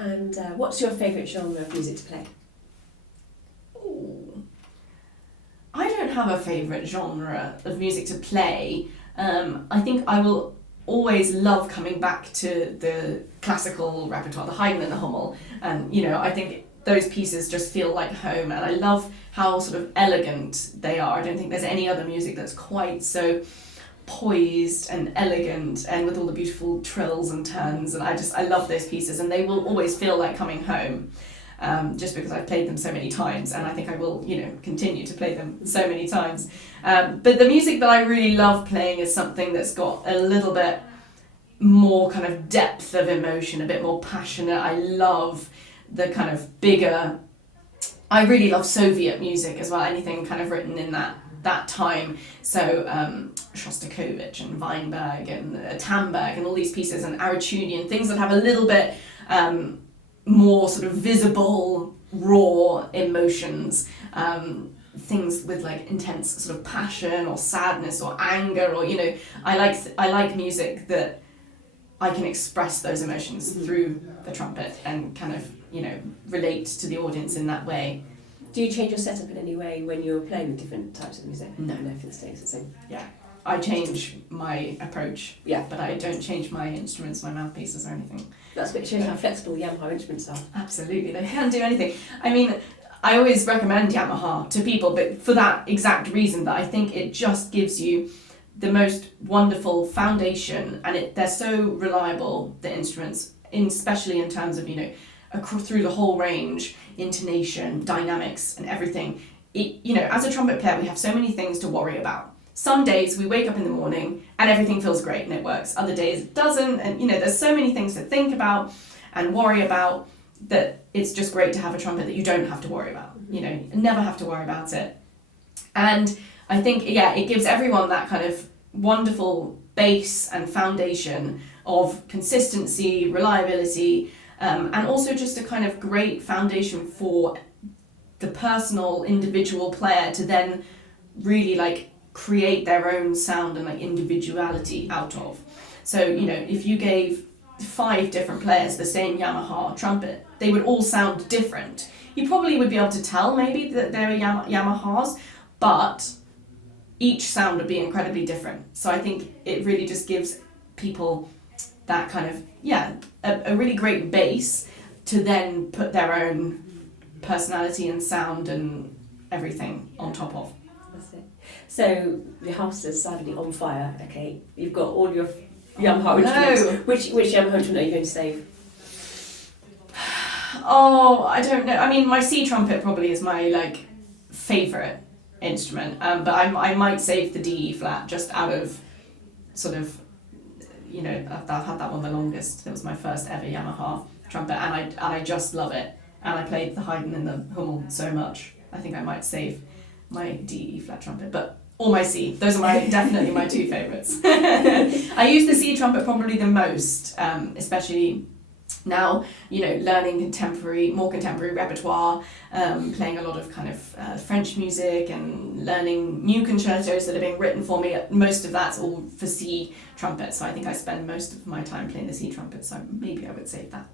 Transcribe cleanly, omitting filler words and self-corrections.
And what's your favourite genre of music to play? Ooh. I don't have a favourite genre of music to play. I think I will always love coming back to the classical repertoire, the Haydn and the Hummel, and I think those pieces just feel like home, and I love how sort of elegant they are. I don't think there's any other music that's quite so poised and elegant and with all the beautiful trills and turns, and I love those pieces, and they will always feel like coming home. Just because I've played them so many times, and I think I will, continue to play them so many times. But the music that I really love playing is something that's got a little bit more kind of depth of emotion, a bit more passionate. I love the kind of bigger, I really love Soviet music as well, anything kind of written in that time. So Shostakovich and Weinberg and Tamberg and all these pieces, and Arutunian, things that have a little bit more sort of visible, raw emotions, things with like intense sort of passion or sadness or anger, or I like music that I can express those emotions through the trumpet and kind of relate to the audience in that way. Do you change your setup in any way when you're playing with different types of music? No, it stays the same. Yeah, I change my approach. Yeah, but I don't change my instruments, my mouthpieces or anything. That's what shows how flexible Yamaha instruments are. Absolutely, they can do anything. I mean, I always recommend Yamaha to people, but for that exact reason, that I think it just gives you the most wonderful foundation, and they're so reliable, the instruments, especially in terms of through the whole range, intonation, dynamics, and everything. As a trumpet player, we have so many things to worry about. Some days we wake up in the morning and everything feels great and it works. Other days it doesn't, and there's so many things to think about and worry about, that it's just great to have a trumpet that you don't have to worry about. Never have to worry about it. And I think, it gives everyone that kind of wonderful base and foundation of consistency, reliability, and also just a kind of great foundation for the personal, individual player to then really create their own sound and individuality out of. So, if you gave 5 different players the same Yamaha trumpet, they would all sound different. You probably would be able to tell maybe that they were Yamahas, but each sound would be incredibly different. So I think it really just gives people that kind of, a really great base to then put their own personality and sound and everything on top of. That's it. So the house is sadly on fire, okay? You've got all your Yamaha instruments. Which Yamaha instrument are you going to save? Oh, I don't know. I mean, my C trumpet probably is my favourite instrument, but I might save the D flat just out of sort of, I've had that one the longest. It was my first ever Yamaha trumpet, and I just love it. And I played the Haydn and the Hummel so much. I think I might save my D flat trumpet, or my C. Those are definitely my 2 favourites. I use the C trumpet probably the most, especially now, learning more contemporary repertoire, playing a lot of kind of French music and learning new concertos that are being written for me. Most of that's all for C trumpet, so I think I spend most of my time playing the C trumpet, so maybe I would save that.